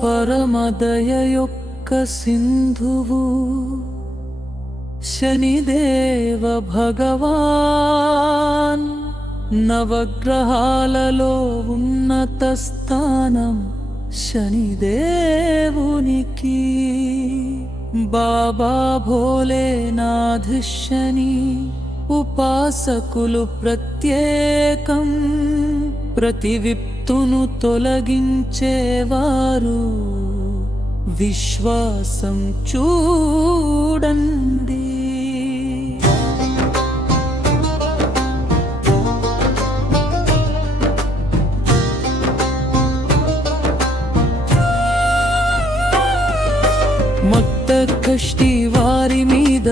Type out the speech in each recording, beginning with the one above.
పరమదయ యొక్క సింధువు శనిదేవ భగవాన్, నవగ్రహాలలో ఉన్నత స్థానం శనిదేవునికి. బాబా భోలేనాథ్ శని ఉపాసకులు ప్రత్యేకం, ప్రతి విప్తును తొలగించేవారు. విశ్వాసం చూడండి. మక్త కష్టి వారి మీద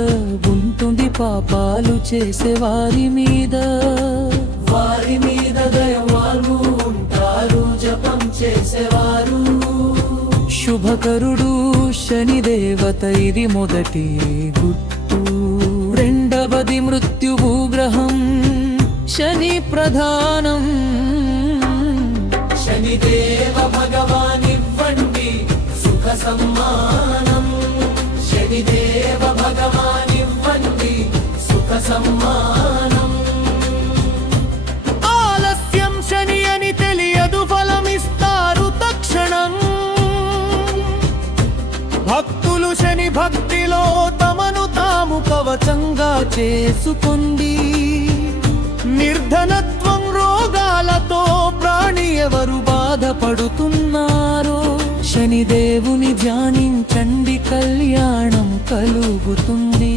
ఉంటుంది, పాపాలు చేసే వారి మీద దయవాళ్ళు ఉంటారు. జపం చేసేవారు శుభకరుడు శనిదేవత, ఇది మొదటి గుర్తు. రెండవది మృత్యువు గ్రహం, శని ప్రధానం. శనిదేవ భగవానివ్వండి సుఖ సమ్మానం, శనిదేవ భగవానివ్వండి సుఖ సమ్మానం. ఆలస్యం శని అని తెలియదు, ఫలమిస్తారు తక్షణం. భక్తులు శని భక్తిలో తమను తాము కవచంగా చేసుకోండి. నిర్ధనత్వం రోగాలతో ప్రాణి ఎవరు బాధపడుతున్నారో శనిదేవుని ధ్యానించండి, కళ్యాణం కలుగుతుంది.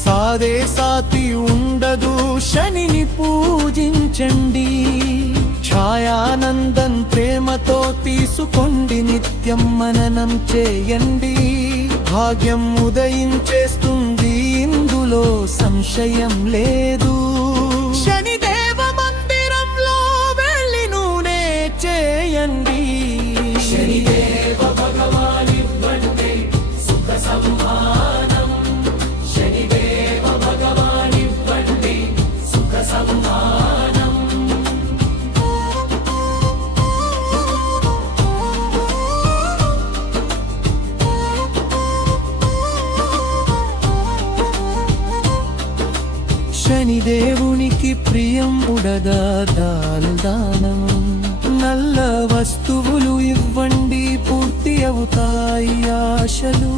సాదే సాతి ఉండదు, శనిని పూజించండి. ఛాయానందన్ ప్రేమతో తీసుకోండి, నిత్యం మననం చేయండి. భాగ్యం ఉదయించేస్తుంది, ఇందులో సంశయం లేదు. శనిదేవ మందిరంలో వెళ్ళి నూనె చేయండి. శనిదేవ భగవానివ్వండి సుఖ సమ్మానం, శనిదేవ భగవానివ్వండి సుఖ సమ్మానం. శనిదేవునికి ప్రియం ఉడగా దానం. నల్ల వస్తువులు ఇవ్వండి, పూర్తి అవుతాయి ఆశలు.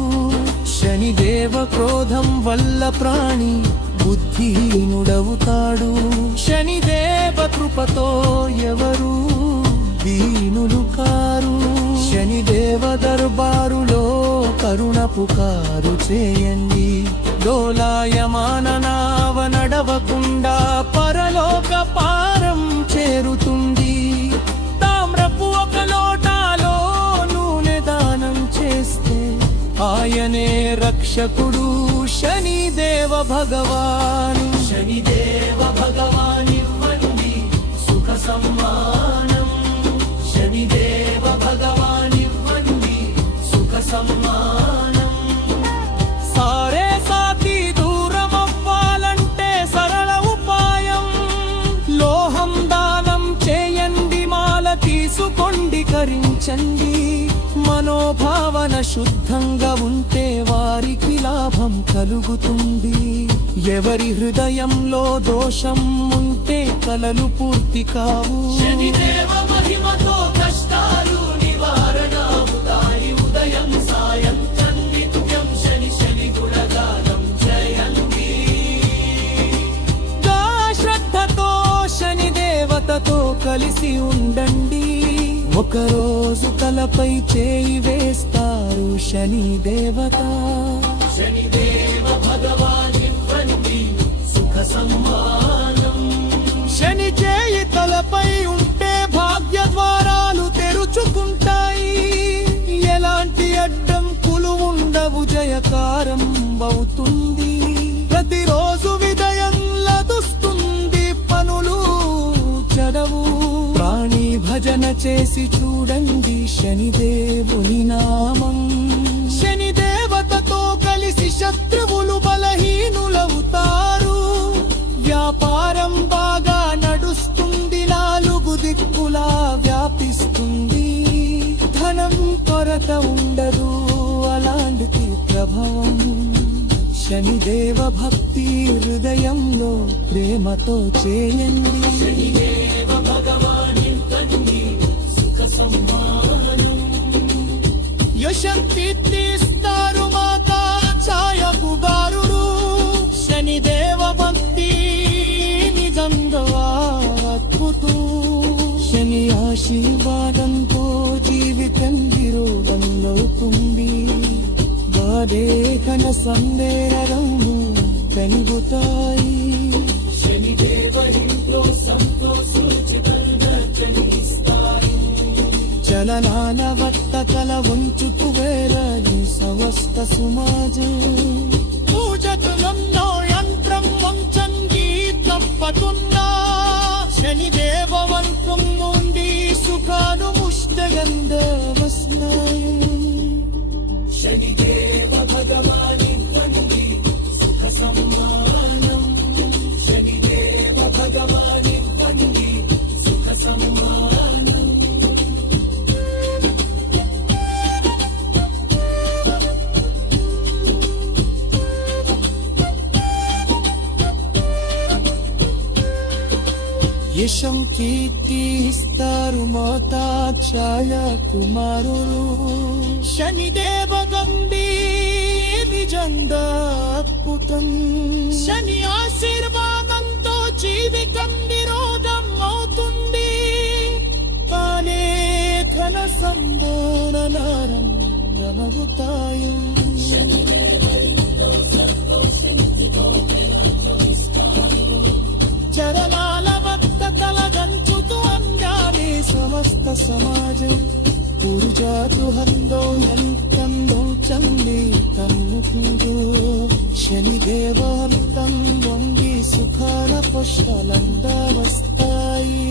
శనిదేవ క్రోధం వల్ల ప్రాణి బుద్ధిహీనుడవుతాడు. శనిదేవ కృపతో ఎవరు దీనులు కారు. శనిదేవ దర్బారులో కరుణ పుకారు చేయండి. డోలాయమాన నావ నడవకుండా పరలోక పారం చేరుతుంది. తామ్రపు ఒక లోటాలో నూనె దానం చేస్తే ఆయనే రక్షకుడు. శనిదేవ భగవాను, శనిదేవ భగవానివ్వండి సుఖ సమ్మానం, శనిదేవ భగవానివ్వండి సుఖ సమ్మానం. సారే సాతి దూరమవ్వాలంటే సరళ ఉపాయం. లోహం దానం చేయండి, మాల తీసుకోండి, కరించండి. మనోభావన శుద్ధంగా ఉంటే వారికి లాభం కలుగుతుంది. ఎవరి హృదయంలో దోషం ఉంటే కలలు పూర్తి కావు. శనిదేవ మహిమతో కష్టాలు నివారణ అవుతాయి. ఉదయం సాయంత్రం నిత్యం శని శని గుణగానం చేయండి. శ్రద్ధతో శనిదేవతతో కలిసి ఉండండి. ఒకరోజు తలపై చేయి వేస్తారు శనిదేవత. శనిదేవ భగవానివ్వండి సుఖ సమ్మానం. శని చేయి తలపై ఉంటే భాగ్య ద్వారాలు తెరుచుకుంటాయి. ఎలాంటి అడ్డంకులు ఉండవు, జయకారం అవుతుంది. ప్రతిరోజు విజయం లభిస్తుంది, పనులు చెడవు. ప్రాణి భజన చేసి చూడండి శనిదేవుని నామం. శనిదేవతతో కలిసి శత్రువులు బలహీనులవుతారు. వ్యాపారం బాగా నడుస్తుంది, నాలుగు దిక్కులా వ్యాపిస్తుంది. ధనం కొరత ఉండదు, అలాంటి ప్రభావం. శనిదేవ భక్తి హృదయంలో ప్రేమతో చేయండి. యశం కీర్తిస్తారు మాతా ఛాయకు గారుడు. శనిదేవ భక్తి నిజంగా అద్భుతం. శని ఆశీర్వాదంతో జీవితం విరోగంలోతుంది. లేఖన సందేహము పెరుగుతాయి. శనిదేవ ఇంట్లో సంతోషిస్తాయి. చలనాల వర్తకల వంచుతూ వేరని సమస్త సమాజం. పూజకులంలో యంత్రం వంచండి తప్పకున్నా. శనిదేవ వంకం నుండి సుఖాను ముష్టగంధ వస్తున్నాయి. శనిదేవ భగవాని ధ్వని సుఖ సమ్మానం. శనిదేవ భగవాని ధ్వని సుఖ సమ్మానం. యశం కీర్తిస్తారు మాతా ఛాయ కుమారుడు. శనిదేవ గంభీ నిజంగా అద్భుతం. శని ఆశీర్వాదంతో జీవితం నిరోధం అవుతుంది. తానే ధన సంబోధనారం నమగుతాయి. చరణాల వద్ద తలగంచుతూ అన్యాని సమస్త సమాజం. ఊర్జాతుహందో యంత్రంలో చల్లి తన్నుకుందు. శనిదేవాంతం వంగి సుఖాల పుష్పలంగా వస్తాయి.